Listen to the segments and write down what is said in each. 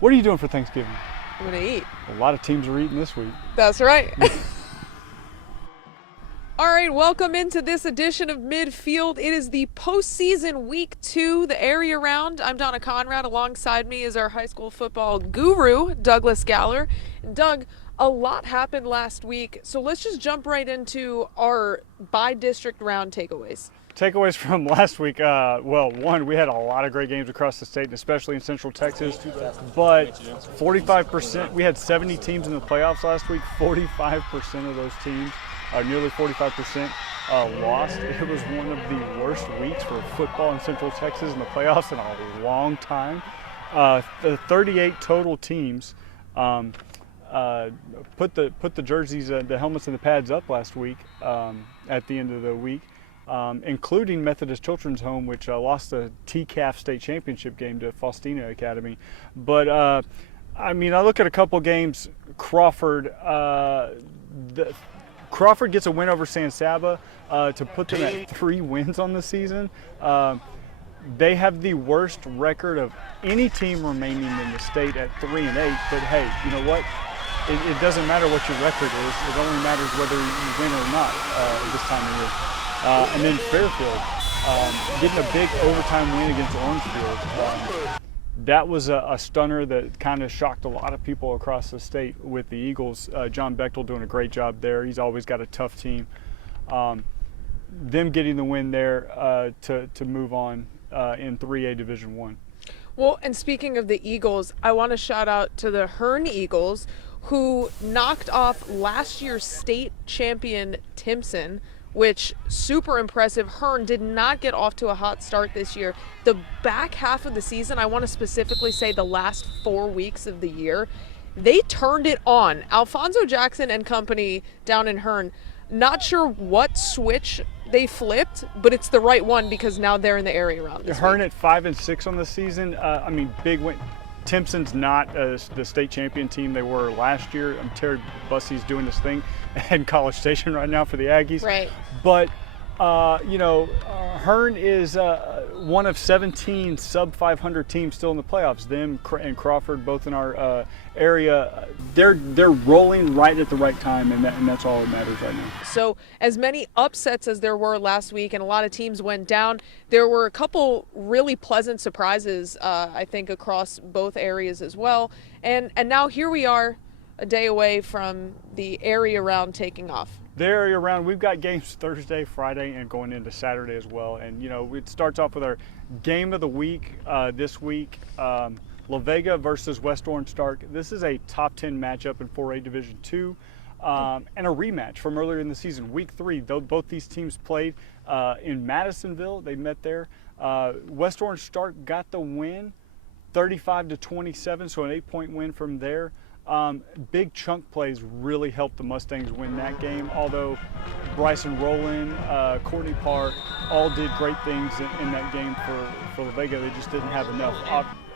What are you doing for Thanksgiving? I'm gonna eat. A lot of teams are eating this week. That's right. All right, welcome into this edition of Midfield. It is the postseason week 2, the area round. I'm Donna Conrad. Alongside me is our high school football guru, Douglas Galler. And Doug, a lot happened last week, so let's just jump right into our by-district round takeaways. Takeaways from last week, one, we had a lot of great games across the state, and especially in Central Texas, but 45%, we had 70 teams in the playoffs last week, 45% of those teams, nearly 45%, lost. It was one of the worst weeks for football in Central Texas in the playoffs in a long time. The 38 total teams put the jerseys, the helmets and the pads up last week at the end of the week. Including Methodist Children's Home, which lost the TCAF state championship game to Faustina Academy. But I look at a couple games. Crawford gets a win over San Saba to put them at 3 wins on the season. They have the worst record of any team remaining in the state at 3-8. But hey, you know what? It doesn't matter what your record is. It only matters whether you win or not this time of year. And then Fairfield getting a big overtime win against Orangefield. That was a stunner that kind of shocked a lot of people across the state with the Eagles. John Bechtel doing a great job there. He's always got a tough team. Them getting the win there to move on in 3A Division I. Well, and speaking of the Eagles, I want to shout out to the Hearn Eagles, who knocked off last year's state champion Timpson, which super impressive. Hearn did not get off to a hot start this year. The back half of the season, I want to specifically say the last 4 weeks of the year, they turned it on. Alfonso Jackson and company down in Hearn, not sure what switch they flipped, but it's the right one because now they're in the area round this Hearn week. at 5-6 on the season. Big win. Timpson's not the state champion team they were last year. Terry Bussey's doing this thing in College Station right now for the Aggies. Right. But, Hearn is one of 17 sub-500 teams still in the playoffs. Them and Crawford, both in our area, they're rolling right at the right time, and that's all that matters right now. So as many upsets as there were last week and a lot of teams went down, there were a couple really pleasant surprises, I think, across both areas as well. And now here we are, a day away from the area round taking off. The area round, we've got games Thursday, Friday, and going into Saturday as well. And, it starts off with our game of the week this week. La Vega versus West Orange Stark. This is a top 10 matchup in 4A Division II and a rematch from earlier in the season. Week 3, both these teams played in Madisonville. They met there. West Orange Stark got the win, 35-27, so an 8-point win from there. Big chunk plays really helped the Mustangs win that game, although Bryson Rowland, Courtney Parr all did great things in that game for La Vega. They just didn't have enough.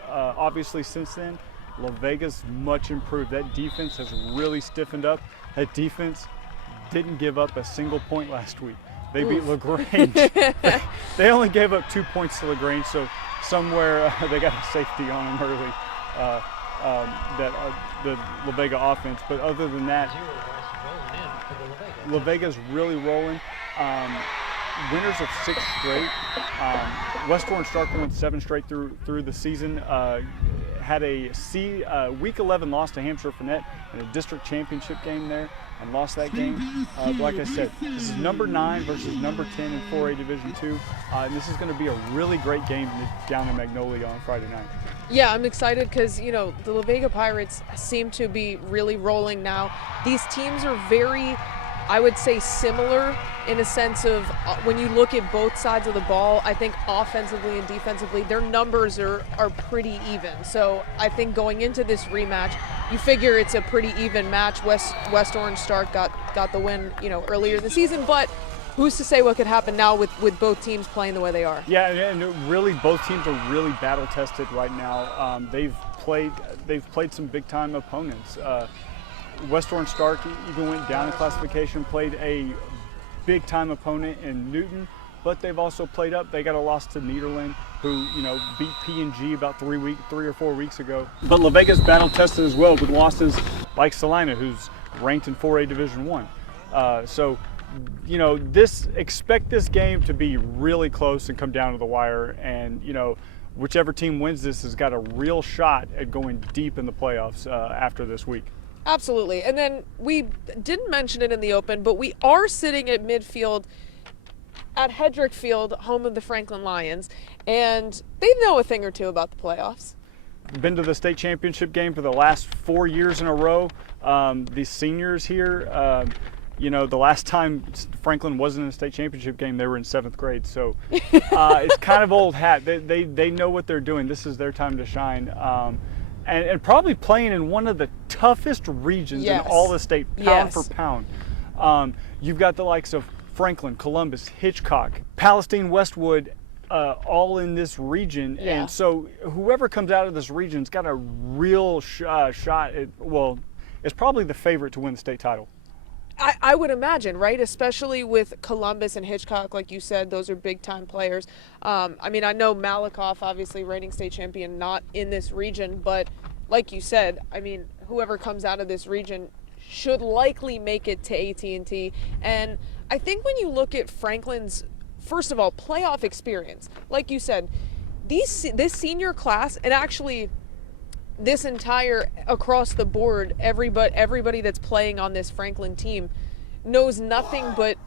Obviously, since then, La Vega's much improved. That defense has really stiffened up. That defense didn't give up a single point last week. They beat LaGrange. They only gave up 2 points to LaGrange, so somewhere they got a safety on them early. The La Vega offense, but other than that, La Vega's really rolling. Winners of 6 straight. West Orange Stark won 7 straight through the season. Had a Week 11 loss to Hampshire Finette in a district championship game there and lost that game. Like I said, this is number 9 versus number 10 in 4A Division II. And this is going to be a really great game down in Magnolia on Friday night. Yeah, I'm excited because, the La Vega Pirates seem to be really rolling now. These teams are very, I would say, similar in a sense of when you look at both sides of the ball, I think offensively and defensively, their numbers are pretty even. So I think going into this rematch, you figure it's a pretty even match. West Orange Stark got the win, earlier in the season, but who's to say what could happen now with both teams playing the way they are? Yeah, and really both teams are really battle tested right now. They've played some big time opponents. West Orange Stark even went down in classification, played a big time opponent in Newton, but they've also played up. They got a loss to Nederland. who beat P&G about 3 or 4 weeks ago. But La Vega's battle tested as well with losses like Salina, who's ranked in 4A Division One. So expect this game to be really close and come down to the wire, and whichever team wins this has got a real shot at going deep in the playoffs after this week. Absolutely. And then we didn't mention it in the open, but we are sitting at midfield at Hedrick Field, home of the Franklin Lions, and they know a thing or two about the playoffs. Been to the state championship game for the last 4 years in a row. The seniors here, the last time Franklin wasn't in a state championship game, they were in 7th grade. So it's kind of old hat. They know what they're doing. This is their time to shine. And probably playing in one of the toughest regions in all the state, pound for pound. You've got the likes of Franklin, Columbus, Hitchcock, Palestine, Westwood, all in this region. Yeah. And so whoever comes out of this region's got a real shot at, it's probably the favorite to win the state title. I would imagine, right? Especially with Columbus and Hitchcock, like you said, those are big-time players. I know Malakoff, obviously reigning state champion, not in this region, but like you said, whoever comes out of this region should likely make it to AT&T. And I think when you look at Franklin's, first of all, playoff experience, like you said, this senior class, and actually this entire across the board, everybody that's playing on this Franklin team knows nothing but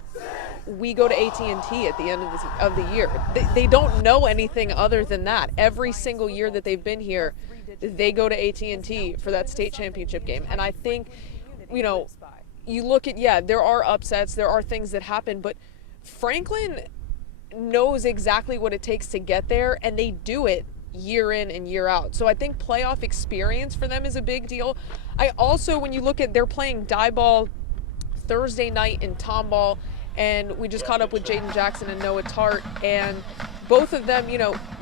we go to AT&T at the end of the year. They don't know anything other than that. Every single year that they've been here, they go to AT&T for that state championship game. And I think, you look at, there are upsets, there are things that happen, but Franklin knows exactly what it takes to get there, and they do it year in and year out. So I think playoff experience for them is a big deal. I also, when you look at, they're playing die ball Thursday night in Tomball, and we just caught up with Jaden Jackson and Noah Tart, and both of them,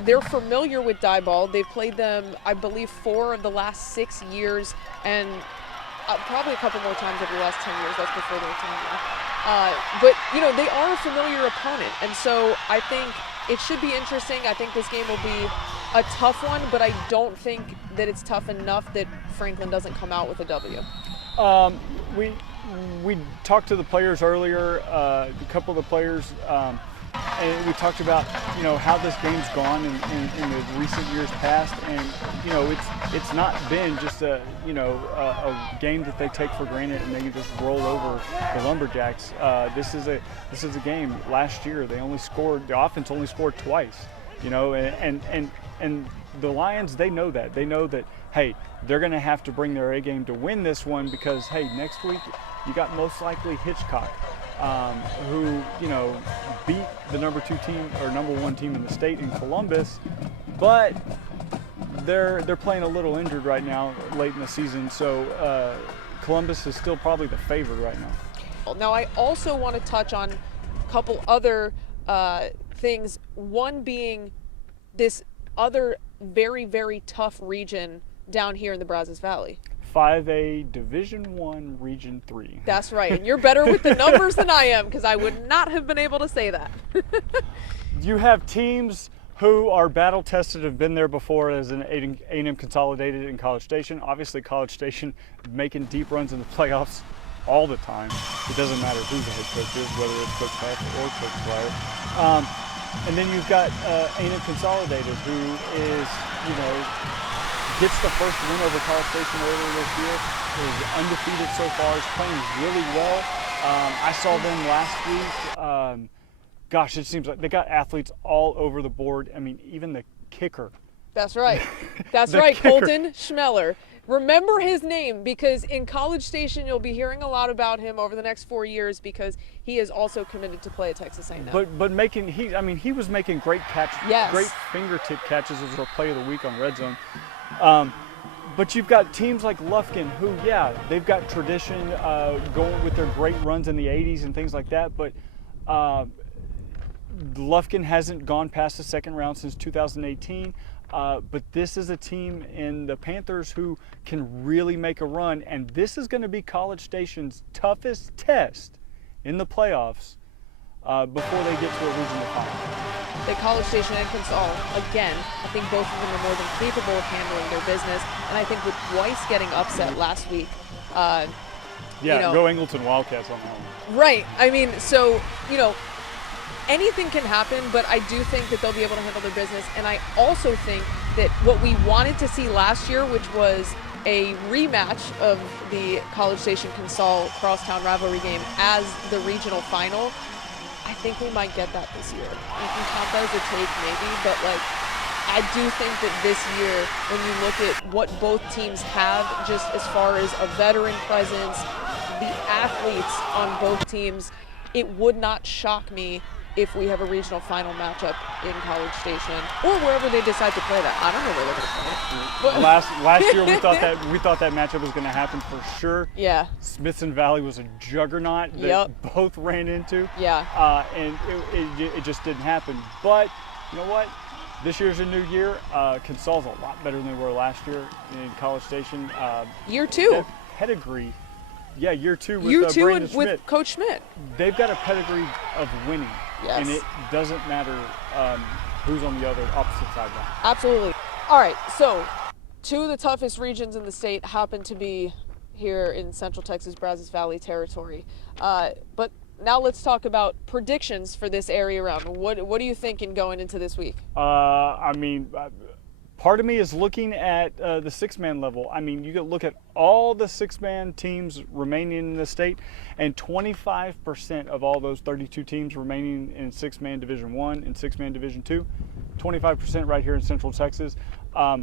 they're familiar with die ball. They've played them, I believe, 4 of the last 6 years, and probably a couple more times over the last 10 years. That's before their tenure. But, they are a familiar opponent, and so I think it should be interesting. I think this game will be a tough one, but I don't think that it's tough enough that Franklin doesn't come out with a W. We talked to the players earlier, a couple of the players, and we talked about how this game's gone in the recent years past, and it's not been just a game that they take for granted and they can just roll over the Lumberjacks. This is a game. Last year the offense only scored twice, and the Lions, they know that. They know that, hey, they're going to have to bring their A game to win this one because, hey, next week you got most likely Hitchcock, who, beat the number 2 team or number 1 team in the state in Columbus, but they're playing a little injured right now late in the season. So Columbus is still probably the favorite right now. Now, I also want to touch on a couple other things. One being this other very, very tough region down here in the Brazos Valley. 5A Division 1 Region 3. That's right. And you're better with the numbers than I am, because I would not have been able to say that. You have teams who are battle tested, have been there before, as an A&M Consolidated and College Station. Obviously, College Station making deep runs in the playoffs all the time. It doesn't matter who the head coach is, whether it's Coach Huff or Coach Flyer. And then you've got A&M Consolidated, who is, gets the first win over College Station earlier this year. Is undefeated so far. Is playing really well. I saw them last week. Gosh, it seems like they got athletes all over the board. Even the kicker. That's right. That's right, kicker. Colton Schmeller. Remember his name, because in College Station you'll be hearing a lot about him over the next 4 years, because he is also committed to play at Texas A&M. But he was making great catches, yes, great fingertip catches as our play of the week on Red Zone. But you've got teams like Lufkin, who, they've got tradition going with their great runs in the 80s and things like that, but Lufkin hasn't gone past the second round since 2018. But this is a team in the Panthers who can really make a run, and this is going to be College Station's toughest test in the playoffs before they get to a regional final. that College Station and Consol, again, I think both of them are more than capable of handling their business. And I think with Weiss getting upset last week, Go Angleton Wildcats on that one. Right. I mean, so, anything can happen, but I do think that they'll be able to handle their business. And I also think that what we wanted to see last year, which was a rematch of the College Station Consol Crosstown rivalry game as the regional final, I think we might get that this year. You can count that as a take maybe, but I do think that this year, when you look at what both teams have, just as far as a veteran presence, the athletes on both teams, it would not shock me if we have a regional final matchup in College Station or wherever they decide to play that. I don't know where they're going to play. Last year we thought that matchup was going to happen for sure. Yeah. Smithson Valley was a juggernaut that both ran into. Yeah. And it just didn't happen. But you know what? This year's a new year. Consol's a lot better than they were last year in College Station. Year two. Pedigree. Yeah, year two with Brandon Schmidt. With Coach Schmidt. They've got a pedigree of winning. Yes. And it doesn't matter who's on the opposite sideline. Absolutely. All right, so two of the toughest regions in the state happen to be here in Central Texas, Brazos Valley territory. But now let's talk about predictions for this area round. What are you thinking going into this week? Part of me is looking at the six-man level. I mean, you can look at all the six-man teams remaining in the state, and 25% of all those 32 teams remaining in six-man Division I and six-man Division II, 25% right here in Central Texas.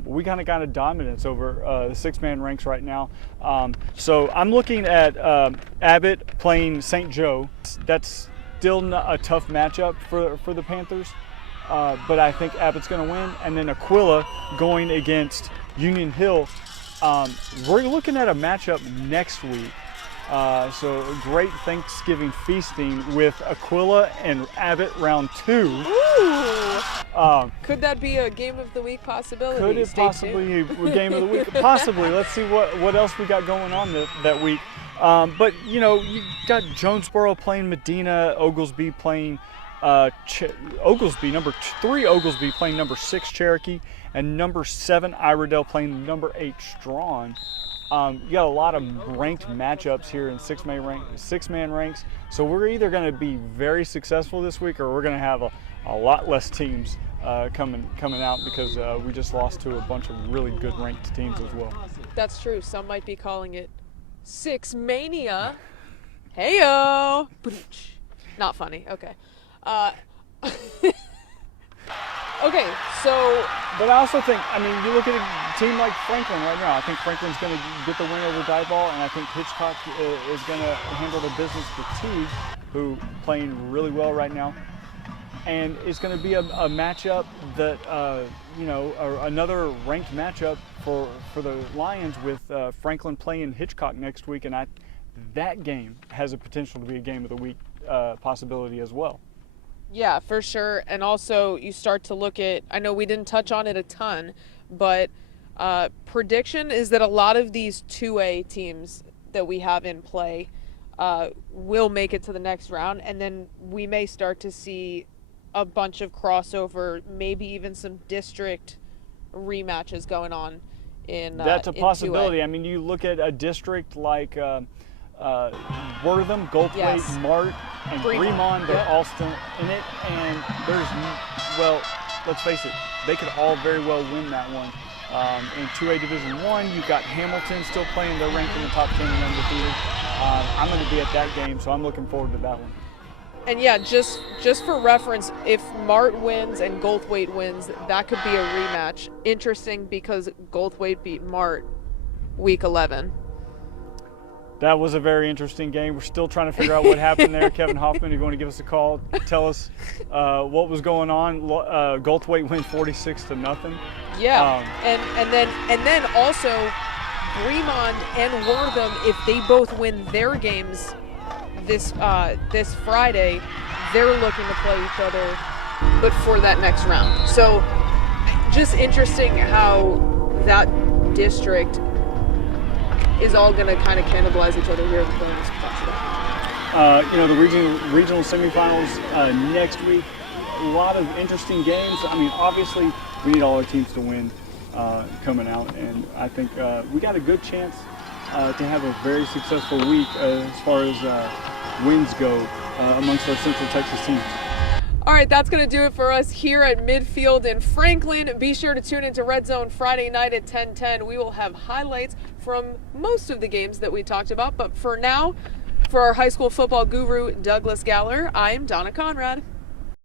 We kind of got a dominance over the six-man ranks right now. So I'm looking at Abbott playing St. Joe. That's still a tough matchup for the Panthers. But I think Abbott's going to win. And then Aquila going against Union Hill. We're looking at a matchup next week. So great Thanksgiving feasting with Aquila and Abbott round 2. Ooh. Could that be a game of the week possibility? Could it possibly be a game of the week? Possibly. Let's see what else we got going on that week. But, you got Jonesboro playing Medina, Oglesby playing Oglesby, number 3 Oglesby playing number 6 Cherokee, and number 7 Iredell playing number 8 Strawn. You got a lot of ranked matchups here in six-man ranks. So we're either going to be very successful this week, or we're going to have a lot less teams coming out because we just lost to a bunch of really good ranked teams as well. That's true. Some might be calling it Six Mania. Heyo. Not funny. Okay. Okay, so... But I also think, you look at a team like Franklin right now. I think Franklin's going to get the win over Diboll, and I think Hitchcock is going to handle the business with Teague, who playing really well right now. And it's going to be a matchup that, another ranked matchup for the Lions with Franklin playing Hitchcock next week, and that game has a potential to be a game of the week possibility as well. Yeah, for sure. And also you start to look at, I know we didn't touch on it a ton, but prediction is that a lot of these 2A teams that we have in play will make it to the next round, and then we may start to see a bunch of crossover, maybe even some district rematches going on in That's a possibility. 2A. You look at a district like Wortham, Goldthwaite, Mart, and Bremond, they're all still in it, and let's face it, they could all very well win that one. In 2A Division I, you've got Hamilton still playing, they're ranked in the top 10 and undefeated. I'm going to be at that game, so I'm looking forward to that one. And yeah, just for reference, if Mart wins and Goldthwaite wins, that could be a rematch. Interesting because Goldthwaite beat Mart week 11. That was a very interesting game. We're still trying to figure out what happened there. Kevin Hoffman, you're going to give us a call, tell us what was going on. Goldthwaite win 46-0. Yeah, and then also Bremond and Wortham, if they both win their games this Friday, they're looking to play each other, but for that next round. So just interesting how that district is all going to kind of cannibalize each other here in the playoffs. The regional semifinals next week. lot of interesting games. I mean, obviously, we need all our teams to win coming out, and I think we got a good chance to have a very successful week as far as wins go amongst our Central Texas teams. All right, that's going to do it for us here at Midfield in Franklin. Be sure to tune into Red Zone Friday night at 10:10. We will have highlights from most of the games that we talked about. But for now, for our high school football guru, Douglas Galler, I'm Donna Conrad.